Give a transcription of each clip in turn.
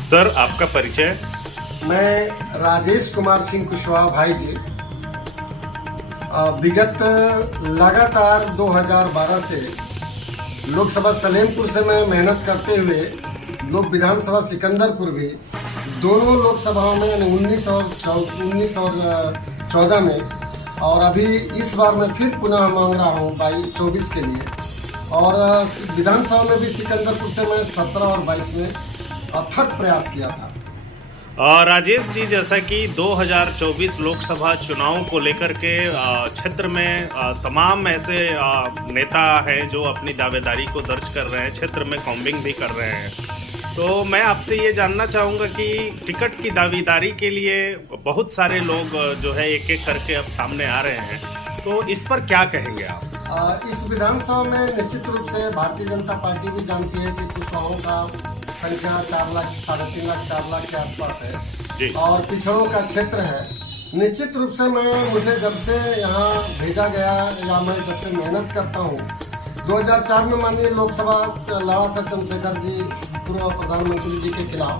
Sir, आपका परिचय। मैं राजेश कुमार सिंह कुशवाहा भाई जी विगत लगातार 2012 से लोकसभा सलेमपुर से मैं मेहनत करते हुए लोक विधानसभा सिकंदरपुर भी दोनों लोकसभाओं में यानी 19 और 14 में, और अभी इस बार मैं फिर पुनः मांग रहा हूँ 24 के लिए। और विधानसभा में भी सिकंदरपुर से मैं 17 और 22 में अथक प्रयास किया था। राजेश जी, जैसा कि 2024 लोकसभा चुनाव को लेकर के क्षेत्र में तमाम ऐसे नेता हैं जो अपनी दावेदारी को दर्ज कर रहे हैं, क्षेत्र में कॉम्बिंग भी कर रहे हैं। तो मैं आपसे ये जानना चाहूँगा कि टिकट की दावेदारी के लिए बहुत सारे लोग जो है एक एक करके अब सामने आ रहे हैं, तो इस पर क्या कहेंगे आप? इस विधानसभा में निश्चित रूप से भारतीय जनता पार्टी भी जानती है कि कुशवाहों का संख्या 4 लाख, 3.5 लाख, 4 लाख के आसपास है और पिछड़ों का क्षेत्र है। निश्चित रूप से मुझे जब से यहाँ भेजा गया या मैं जब से मेहनत करता हूँ, 2004 में माननीय लोकसभा लड़ा था चंद्रशेखर जी पूर्व प्रधानमंत्री जी के खिलाफ,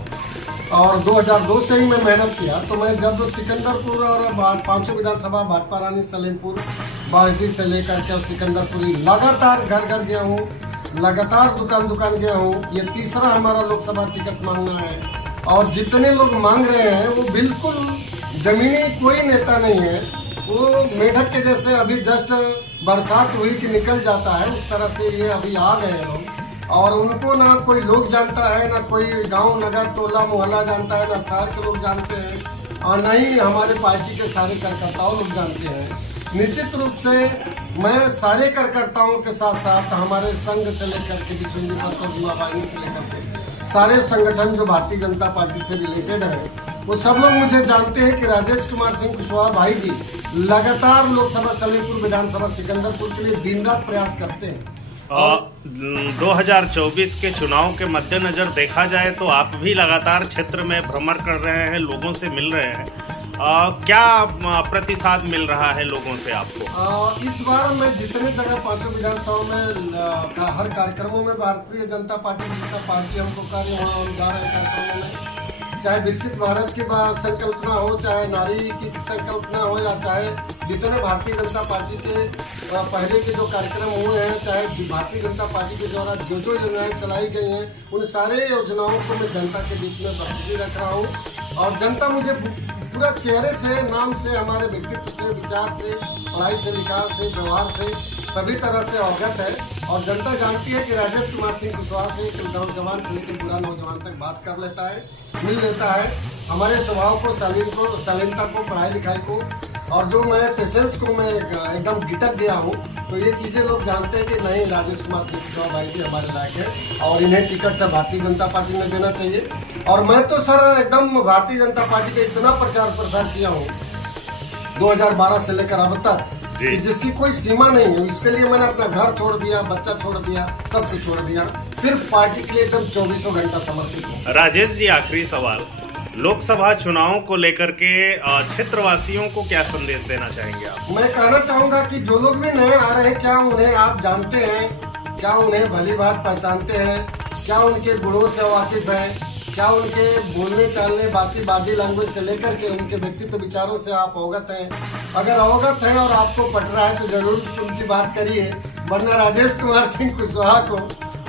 और 2002 से ही मैं मेहनत किया। तो मैं जब सिकंदरपुर और पांचों विधानसभा भाजपा रानी सलेमपुर बावटी से लेकर के और सिकंदरपुरी लगातार घर घर गया हूँ, लगातार दुकान दुकान गया हूँ। ये तीसरा हमारा लोकसभा टिकट मांगना है और जितने लोग मांग रहे हैं वो बिल्कुल जमीनी कोई नेता नहीं है, वो मेढक के जैसे अभी जस्ट बरसात हुई कि निकल जाता है उस तरह से ये अभी आ गए हैं लोग। और उनको ना कोई लोग जानता है, ना कोई गांव नगर टोला मोहल्ला जानता है, ना शहर के लोग जानते हैं और न ही हमारे पार्टी के सारे कार्यकर्ताओं लोग जानते हैं। निश्चित रूप से मैं सारे कार्यकर्ताओं के साथ साथ हमारे संघ से लेकर के विश्व हिंदू परिषद युवा वाहिनी से लेकर के सारे संगठन जो भारतीय जनता पार्टी से रिलेटेड हैं, वो सब लोग मुझे जानते हैं कि राजेश कुमार सिंह कुशवाहा भाई जी लगातार लोकसभा सलेमपुर विधानसभा सिकंदरपुर के लिए दिन रात प्रयास करते हैं। 2024 के चुनाव के मद्देनजर देखा जाए तो आप भी लगातार क्षेत्र में भ्रमण कर रहे हैं, लोगों से मिल रहे हैं। क्या प्रतिसाद मिल रहा है लोगों से आपको? इस बार मैं जितने जगह पांचों विधानसभाओं में हर कार्यक्रमों में भारतीय जनता पार्टी हमको कार्य वहाँ हम जा रहे हैं कार्यक्रमों में, चाहे विकसित भारत की संकल्पना हो, चाहे नारी की संकल्पना हो, या चाहे जितने भारतीय जनता पार्टी के पहले के जो कार्यक्रम हुए हैं, चाहे भारतीय जनता पार्टी के द्वारा जो जो योजनाएं चलाई गई हैं, उन सारे योजनाओं को मैं जनता के बीच में बखूबी रख रहा हूँ। और जनता मुझे पूरा चेहरे से, नाम से, हमारे व्यक्तित्व से, विचार से, पढ़ाई से, लिखास से, व्यवहार से सभी तरह से अवगत है। और जनता जानती है कि राजेश कुमार सिंह कुशवाहा से एक नौजवान से लेकर बूढ़ा नौजवान तक बात कर लेता है, मिल लेता है। हमारे स्वभाव को, शालीनता को, पढ़ाई लिखाई को, और जो मैं पेशेंस को मैं एकदम गिटक गया हूँ, तो ये चीज़ें लोग जानते हैं कि नहीं, राजेश कुमार सिंह कुशवाहा भाई जी हमारे लायक है और इन्हें टिकट भारतीय जनता पार्टी में देना चाहिए। और मैं तो सर एकदम भारतीय जनता पार्टी का इतना प्रचार प्रसार किया हूँ 2012 से लेकर अब तक कि जिसकी कोई सीमा नहीं है। इसके लिए मैंने अपना घर छोड़ दिया, बच्चा छोड़ दिया, सब कुछ छोड़ दिया, सिर्फ पार्टी के लिए एकदम 24 घंटा समर्पित हूँ। राजेश जी, आखिरी सवाल, लोकसभा चुनाव को लेकर के क्षेत्रवासियों को क्या संदेश देना चाहेंगे आप? मैं कहना चाहूंगा कि जो लोग भी नए आ रहे हैं, क्या उन्हें आप जानते हैं, क्या उन्हें भली बात पहचानते हैं, क्या उनके गुणों से वाकिफ हैं, क्या उनके बोलने चालने बॉडी लैंग्वेज से लेकर के उनके व्यक्तित्व विचारों से आप अवगत हैं? अगर अवगत हैं और आपको पट रहा है तो जरूर उनकी बात करिए, वरना राजेश कुमार सिंह कुशवाहा को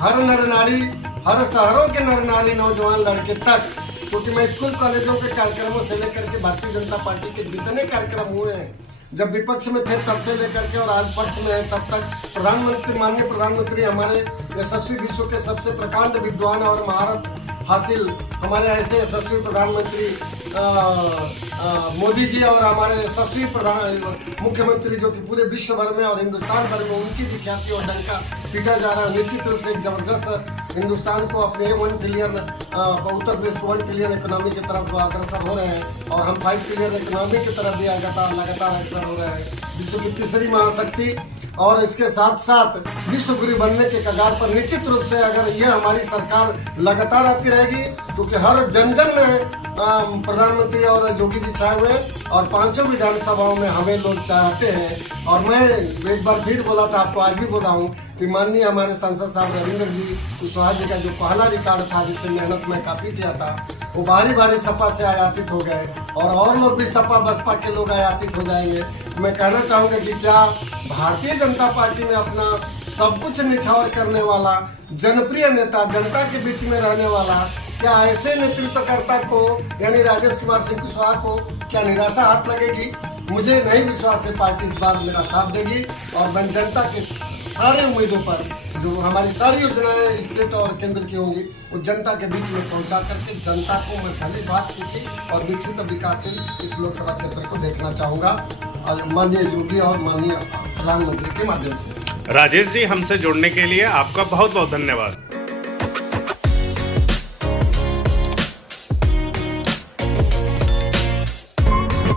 हर नर नारी, हर शहरों के नर नारी, नौजवान लड़के तक, क्योंकि मैं स्कूल कॉलेजों के कार्यक्रमों से लेकर के भारतीय जनता पार्टी के जितने कार्यक्रम हुए हैं, जब विपक्ष में थे तब से लेकर के और आज पक्ष में है तब तक, माननीय प्रधानमंत्री हमारे यशस्वी विश्व के सबसे प्रकांड विद्वान और महारत हासिल हमारे ऐसे यशस्वी प्रधानमंत्री मोदी जी और हमारे यशस्वी मुख्यमंत्री जो कि पूरे विश्व भर में और हिंदुस्तान भर में उनकी भी ख्याति और डंका पीटा जा रहा है। निश्चित रूप से एक जबरदस्त हिंदुस्तान को अपने 1 ट्रिलियन उत्तर प्रदेश को 1 ट्रिलियन इकोनॉमी की तरफ अग्रसर हो रहे हैं और हम 5 ट्रिलियन इकोनॉमी की तरफ भी लगातार अग्रसर हो रहे हैं, विश्व की तीसरी महाशक्ति। और इसके साथ साथ विश्व गुरु बनने के कगार पर निश्चित रूप से अगर ये हमारी सरकार लगातार आती रहेगी क्योंकि हर जन जन में प्रधानमंत्री और योगी जी चाहे हुए और पांचों विधानसभाओं में हमें लोग चाहते हैं। और मैं एक बार फिर बोला था, आपको आज भी बोल रहा हूँ कि माननीय हमारे सांसद साहब रविंद्र जी कुशवाहा जी का जो पहला रिकॉर्ड था, जिससे मेहनत में काफी किया था, वो बारी बारी सपा से आयातित हो गए और लोग भी सपा बसपा के लोग आयातित हो जाएंगे। तो मैं कहना चाहूँगा कि क्या भारतीय जनता पार्टी में अपना सब कुछ निछावर करने वाला जनप्रिय नेता, जनता के बीच में रहने वाला, क्या ऐसे नेतृत्वकर्ता को यानी राजेश कुमार सिंह कुशवाहा को क्या निराशा हाथ लगेगी? मुझे नहीं विश्वास है पार्टी इस बार मेरा साथ देगी और मैं जनता के सारे उम्मीदों पर जो हमारी सारी योजनाएं स्टेट और केंद्र की होंगी वो जनता के बीच में पहुंचा करके जनता को मैं भली बात सुखी और विकसित और विकासशील इस लोकसभा क्षेत्र को देखना चाहूँगा और माननीय योगी और माननीय प्रधानमंत्री के माध्यम से। राजेश जी, हमसे जुड़ने के लिए आपका बहुत बहुत धन्यवाद।